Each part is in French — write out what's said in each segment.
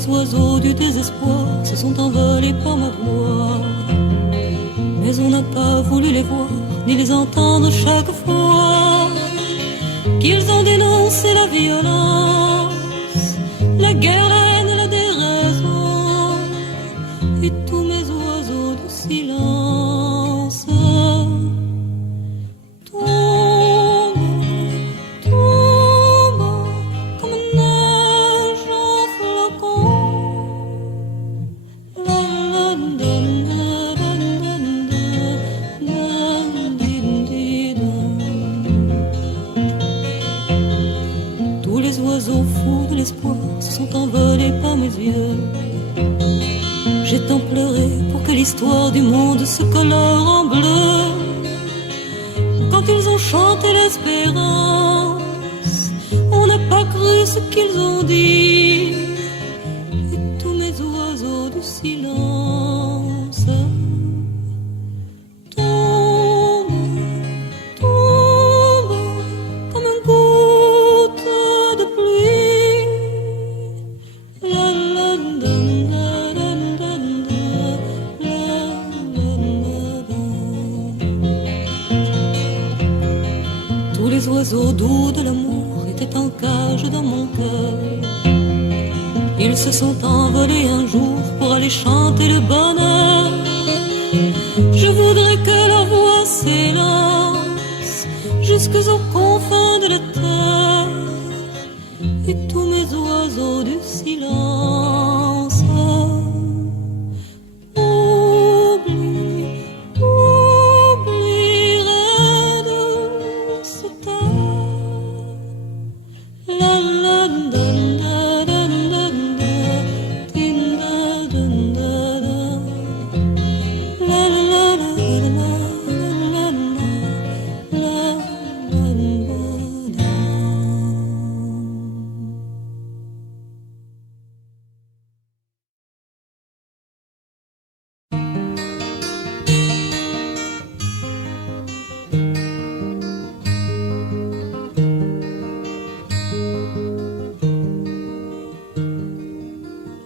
les oiseaux du désespoir se sont envolés par ma voix. Mais on n'a pas voulu les voir, ni les entendre chaque fois qu'ils ont dénoncé la violence, la guerre, la haine, la déraison, et tous mes oiseaux de silence tombent, tombent comme neige en flocons. La la la la la la la. Tous les oiseaux fous de l'espoir se sont envolés par mes yeux. J'ai tant pleuré pour que l'histoire du monde se colore en bleu. Quand ils ont chanté l'espérance, on n'a pas cru ce qu'ils ont dit. Et tous mes oiseaux de silence tombent, tombent comme une goutte de pluie. La la la la la la la la la. Tous les oiseaux doux de l'amour étaient en cage dans mon cœur. Ils se sont envolés un jour pour aller chanter le bonheur. Je voudrais que leur voix s'élance jusqu'aux confins de la terre. Et tous mes oiseaux du silence oublient, oublieraient de se taire. La la la la la la la, din da din da da. La la la la la la la la la.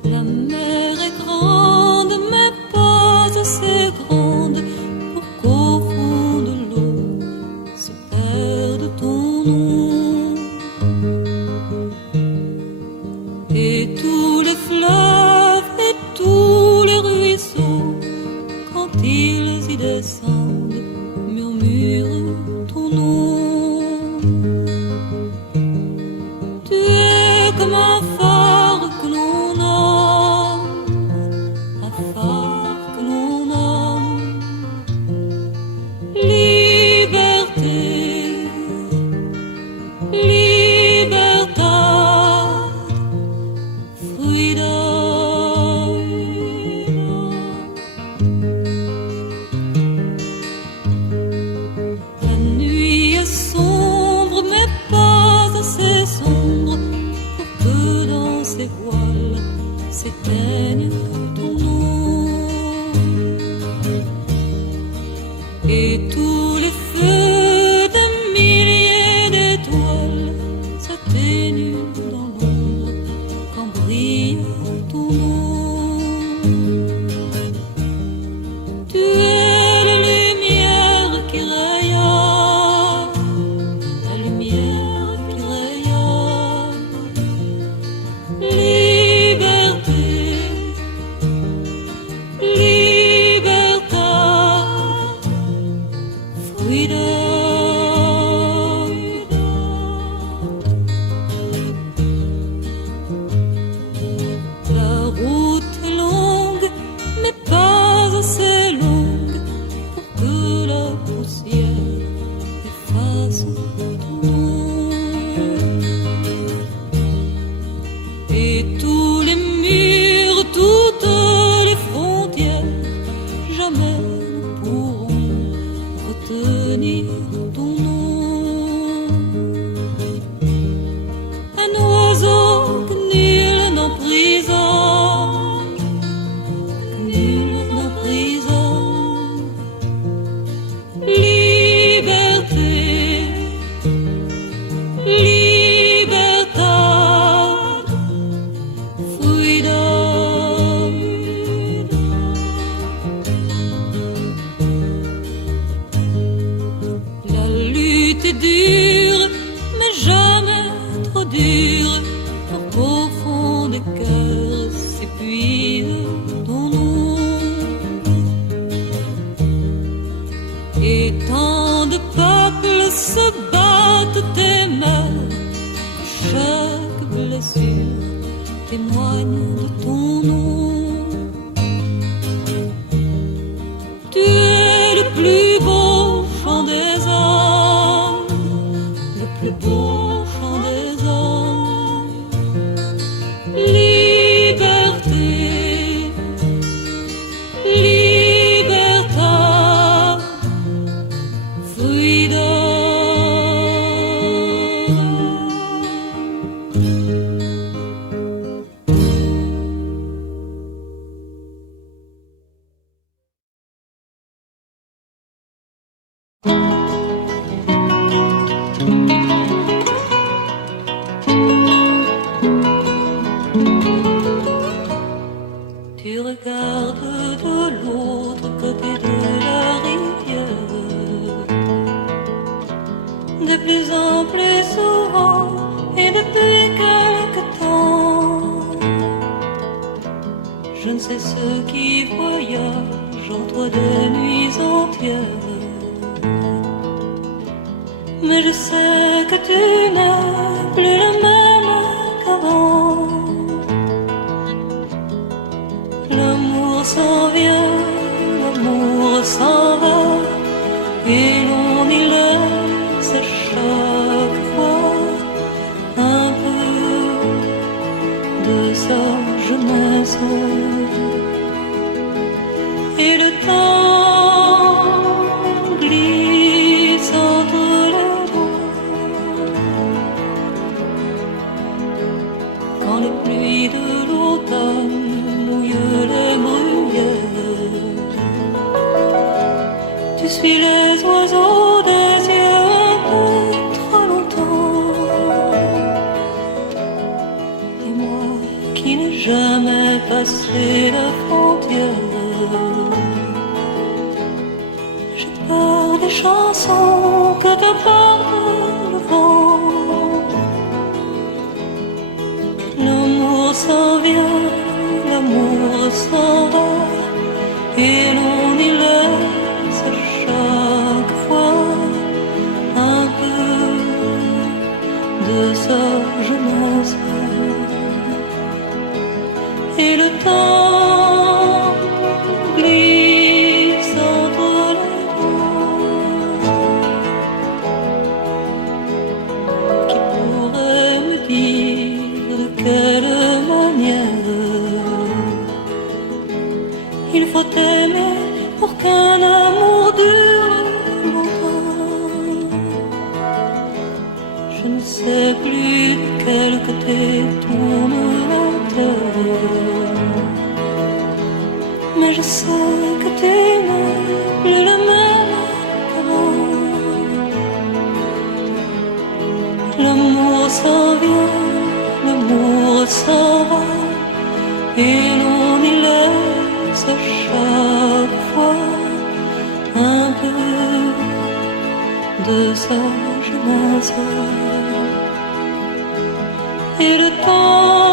La mer est grande, mais pas assez grande pour qu'au fond de l'eau se perde ton nom. Et tous les fleuves et tous les ruisseaux, quand ils y descendent, murmurent ton nom. Tu es comme un phare que l'on nomme, un phare que l'on nomme liberté, libertad, freedom. La nuit est sombre, mais pas assez sombre pour que dans ses voiles s'éteigne ton nom. Et tous les feux des milliers d'étoiles s'atténuent dans l'ombre quand brille ton nom. Tu es la lumière qui rayonne, la lumière qui rayonne. Liberté, libertad, freedom. La route est longue, mais pas assez longue pour que la poussière efface ton nom. Et tous les murs, toutes les frontières, jamais ne pourront retenir ton nom. Un oiseau que nul n'emprisonne, que nul n'emprisonne. Liberté, libertad, se battent tes mains, chaque blessure témoigne de ton nom. Tu es le plus beau chant des hommes, le plus beau chant des hommes. Liberté, libertad, freedom. Tu regardes de l'autre côté de la rivière, de plus en plus souvent et depuis quelque temps. Je ne sais ce qui voyage en toi des nuits entières, mais je sais que tu n'es plus le même qu'avant. L'amour s'en vient, l'amour s'en va, et l'on y laisse à chaque fois un peu de sa jeunesse. Et le temps glisse entre les doigts, quand les pluies de l'automne mouillent les bruyères. Tu suis les oiseaux des yeux un peu trop longtemps, et moi qui n'ai jamais passé la frontière, j'ai peur des chansons que te porte le vent. L'amour s'en vient, l'amour s'en va, et l'on y laisse à chaque fois un peu de sa jeunesse. Et le temps glisse entre les doigts. Qui pourrait me dire de quelle manière il faut aimer pour qu'un amour dure longtemps? Je ne sais plus de quel côté tourne la terre, mais je sais que tu n'es plus le même qu'avant. L'amour s'en vient, l'amour s'en va, et l'on y laisse à chaque fois un peu de sa jeunesse. Et le temps